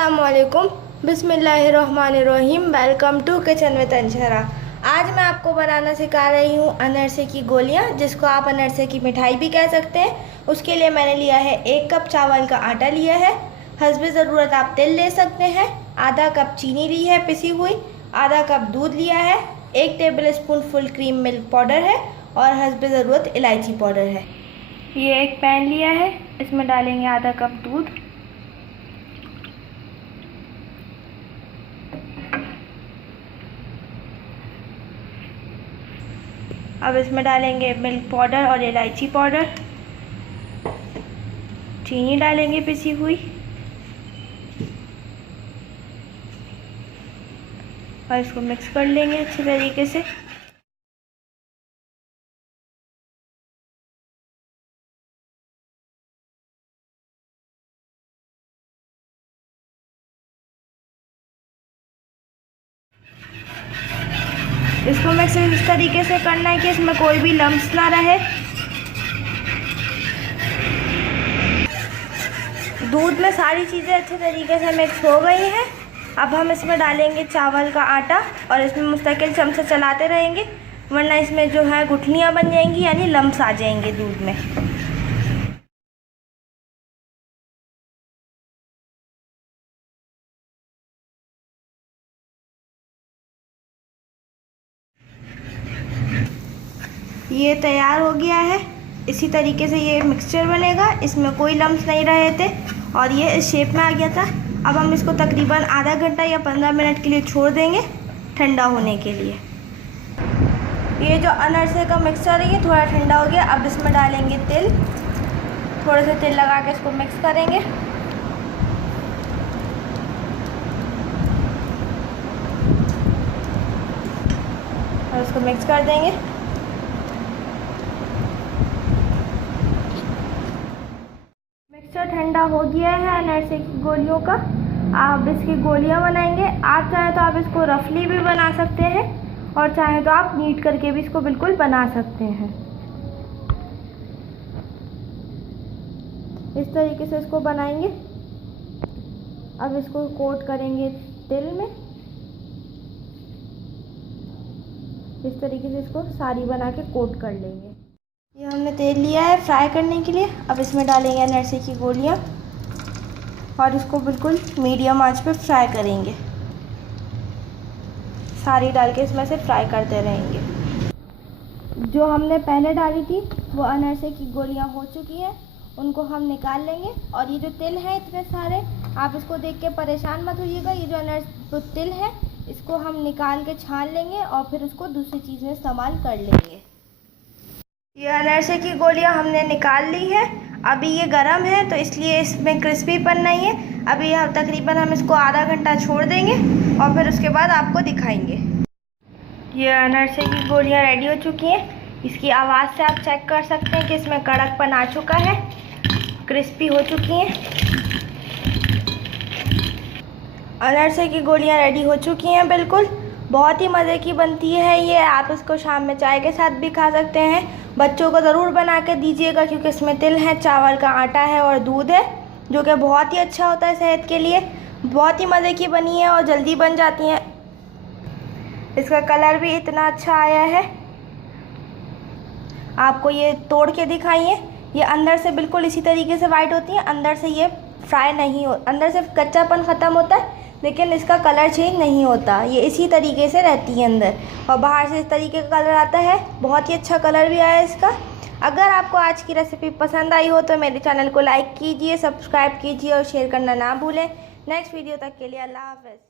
अस्सलामुअलैकुम बिस्मिल्लाहिर्रहमानिर्रहीम। Welcome to kitchen with Anshara. आज मैं आपको बनाना सिखा रही हूँ अनरसे की गोलियाँ, जिसको आप अनरसे की मिठाई भी कह सकते हैं। उसके लिए मैंने लिया है 1 कप चावल का आटा लिया है, हस्बे ज़रूरत आप तेल ले सकते हैं, आधा कप चीनी ली है पिसी हुई, आधा कप दूध लिया है, 1 table spoon full cream milk powder है और हस्बे ज़रूरत इलायची पाउडर है। ये एक पैन लिया है, इसमें डालेंगे आधा कप दूध, अब इसमें डालेंगे मिल्क पाउडर और इलायची पाउडर, चीनी डालेंगे पिसी हुई और इसको मिक्स कर लेंगे अच्छे तरीके से। इसको मिक्स इस तरीके से करना है कि इसमें कोई भी लम्स ना रहे। दूध में सारी चीज़ें अच्छे तरीके से मिक्स हो गई हैं। अब हम इसमें डालेंगे चावल का आटा और इसमें मुस्तकिल चमचा चलाते रहेंगे, वरना इसमें जो है गुठलियाँ बन जाएंगी, यानी लम्स आ जाएंगे दूध में। ये तैयार हो गया है। इसी तरीके से ये मिक्सचर बनेगा, इसमें कोई लम्स नहीं रहे थे और ये इस शेप में आ गया था। अब हम इसको तकरीबन आधा घंटा या 15 मिनट के लिए छोड़ देंगे ठंडा होने के लिए। ये जो अनरसे का मिक्सचर है ये थोड़ा ठंडा हो गया। अब इसमें डालेंगे तेल, थोड़ा सा तेल लगा के इसको मिक्स करेंगे। और इसको मिक्स कर देंगे। मिक्सचर ठंडा हो गया है अनरसे की गोलियों का। आप इसकी गोलियां बनाएंगे। आप चाहें तो आप इसको रफली भी बना सकते हैं और चाहें तो आप नीट करके भी इसको बिल्कुल बना सकते हैं। इस तरीके से इसको बनाएंगे। अब इसको कोट करेंगे तेल में। इस तरीके से इसको सारी बना के कोट कर लेंगे। ये हमने तेल लिया है फ्राई करने के लिए। अब इसमें डालेंगे अनरसे की गोलियां और इसको बिल्कुल मीडियम आंच पे फ्राई करेंगे। सारी डाल के इसमें से फ्राई करते रहेंगे। जो हमने पहले डाली थी वो अनरसे की गोलियां हो चुकी हैं, उनको हम निकाल लेंगे। और ये जो तिल है इतने सारे, आप इसको देख के परेशान मत होइएगा। ये जो तिल है इसको हम निकाल के छान लेंगे और फिर उसको दूसरी चीज़ में इस्तेमाल कर लेंगे। ये अनरसे की गोलियां हमने निकाल ली है। अभी ये गर्म है तो इसलिए इसमें क्रिस्पीपन नहीं है। अभी तकरीबन हम इसको आधा घंटा छोड़ देंगे और फिर उसके बाद आपको दिखाएंगे। ये अनरसे की गोलियां रेडी हो चुकी हैं। इसकी आवाज़ से आप चेक कर सकते हैं कि इसमें कड़कपन आ चुका है, क्रिस्पी हो चुकी हैं। अनरसे की गोलियां रेडी हो चुकी हैं बिल्कुल। बहुत ही मज़े की बनती है ये। आप इसको शाम में चाय के साथ भी खा सकते हैं। बच्चों को ज़रूर बना के दीजिएगा, क्योंकि इसमें तिल है, चावल का आटा है और दूध है, जो कि बहुत ही अच्छा होता है सेहत के लिए। बहुत ही मज़े की बनी है और जल्दी बन जाती हैं। इसका कलर भी इतना अच्छा आया है। आपको ये तोड़ के दिखाइए। ये अंदर से बिल्कुल इसी तरीके से वाइट होती है, अंदर से ये फ्राई नहीं हो, अंदर से कच्चापन ख़त्म होता है लेकिन इसका कलर चेंज नहीं होता। ये इसी तरीके से रहती है अंदर, और बाहर से इस तरीके का कलर आता है। बहुत ही अच्छा कलर भी आया है इसका। अगर आपको आज की रेसिपी पसंद आई हो तो मेरे चैनल को लाइक कीजिए, सब्सक्राइब कीजिए और शेयर करना ना भूलें। नेक्स्ट वीडियो तक के लिए अल्लाह हाफ़िज़।